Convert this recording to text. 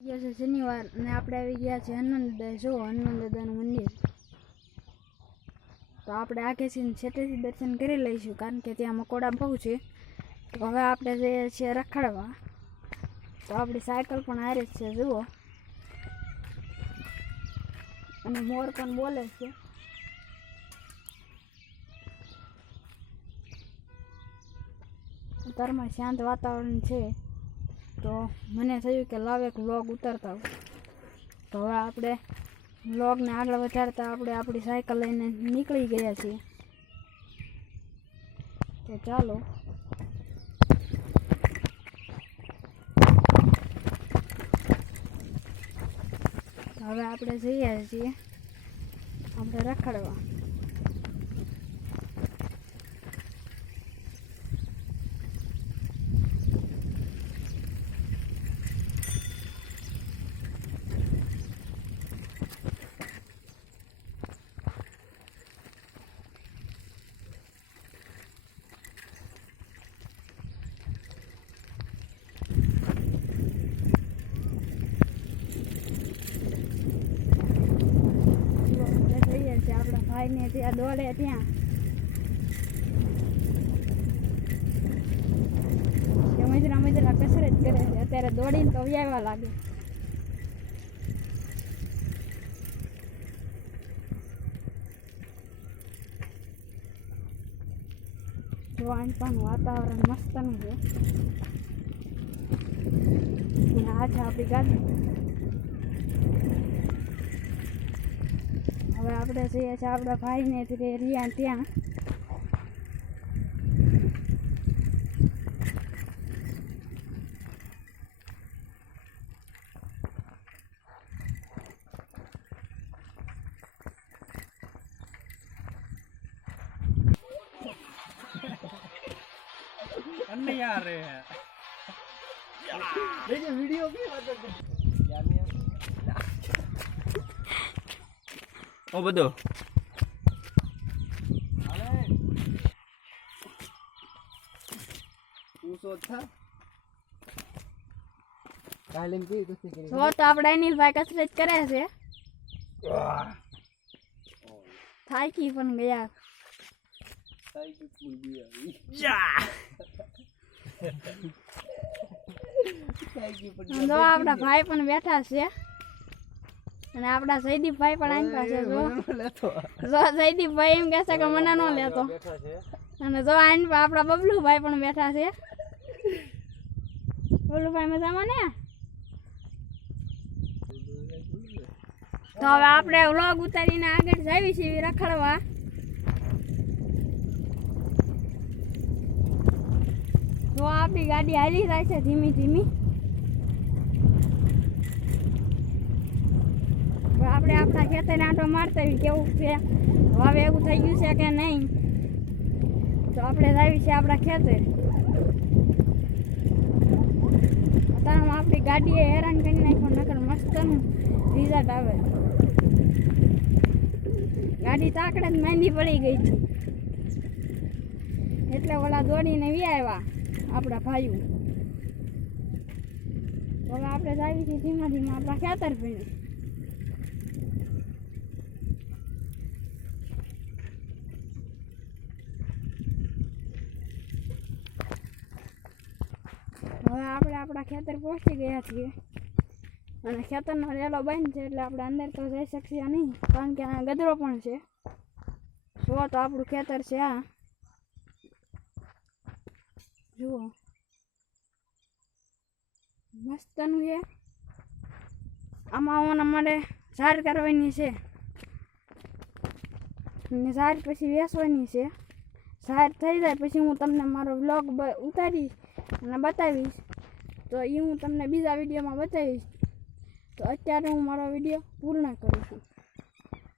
છે, શનિવાર અને આપણે આવી ગયા છે હનુમાન દાદા જો હનુમાન દાદાનું મંદિર. તો આપણે આગેથી છેટેથી દર્શન કરી લઈશું, કારણ કે ત્યાં મકોડા બહુ છે. તો હવે આપણે જઈએ છીએ રખડવા. તો આપણી સાયકલ પણ હારે જ છે, જુઓ. અને મોર પણ બોલે છે. અત્યારમાં શાંત વાતાવરણ છે. તો મને થયું કે લાવ એક વ્લોગ ઉતારતા તો હવે આપણે વ્લોગને આગળ વધારતા આપણે આપણી સાયકલ લઈને નીકળી ગયા છીએ. તો ચાલો. હવે આપણે જઈએ છીએ આપણે રખડવા આપણે જઈએ આપણા ત્યાં દોડે ત્યાં. કરે અત્યારે દોડીને તો વ્યાવા લાગે. જોવાનું પણ વાતાવરણ મસ્તનું છે. અને આ આપણી ગાડી હવે આપણે જઈએ છીએ આપણા ભાઈને તે રહ્યા ત્યાં. અન્ન યાર રે વીડિયો બી ઓ બધો. તો આપણે અનિલભાઈ કસરત કરે છે. થાકી પણ ગયા. આપણા ભાઈ પણ બેઠા છે. અને આપણા જયદીપભાઈ પણ આની પાસે જો. જો જયદીપભાઈ એમ કહેશે કે મને ન લેતો. અને જો આની આપડા આપણા બબલુભાઈ પણ બેઠા છે. બબલુભાઈ મજામાં ને? તો હવે આપણે વ્લોગ ઉતારીને આગળ જાવી છીએ રખડવા. તો આપણી ગાડી હાલી જાય છે ધીમી ધીમી હવે આપણે આપણા ખેતરને આંટો મારતા હોય કેવું છે? હવે એવું થઈ ગયું છે કે નહીં? તો આપણે લાવી છે આપણા ખેતર. અત્યારમાં આપણી ગાડીએ હેરાન કરી નાખ્યો, નકર મસ્તનું રિઝલ્ટ આવે. ગાડી તાકડે જ મહેંદી પડી ગઈ હતી એટલે ઓલા દોડીને વી આવ્યા આપણા ભાઈઓ. હવે આપણે જાવી છીએ ધીમા ધીમા આપણા ખેતર પડી હવે આપણે આપણા ખેતર પહોંચી ગયા છીએ. અને ખેતરનો રેલો બંધ છે એટલે આપણે અંદર તો જઈ શકીએ નહીં, કારણ કે આ ગદરો પણ છે. જુઓ તો આપણું ખેતર છે આ. જુઓ. મસ્તનું છે. આમાં અમારે ઝાડ કરવાની છે. અને ઝાડ પછી વેસવાની છે. ઝાડ થઈ જાય પછી હું તમને મારો બ્લોગ ઉતારીશ અને બતાવીશ. તો એ હું તમને બીજા વિડીયોમાં બતાવીશ. તો અત્યારે હું મારો વીડિયો પૂર્ણ કરું છું.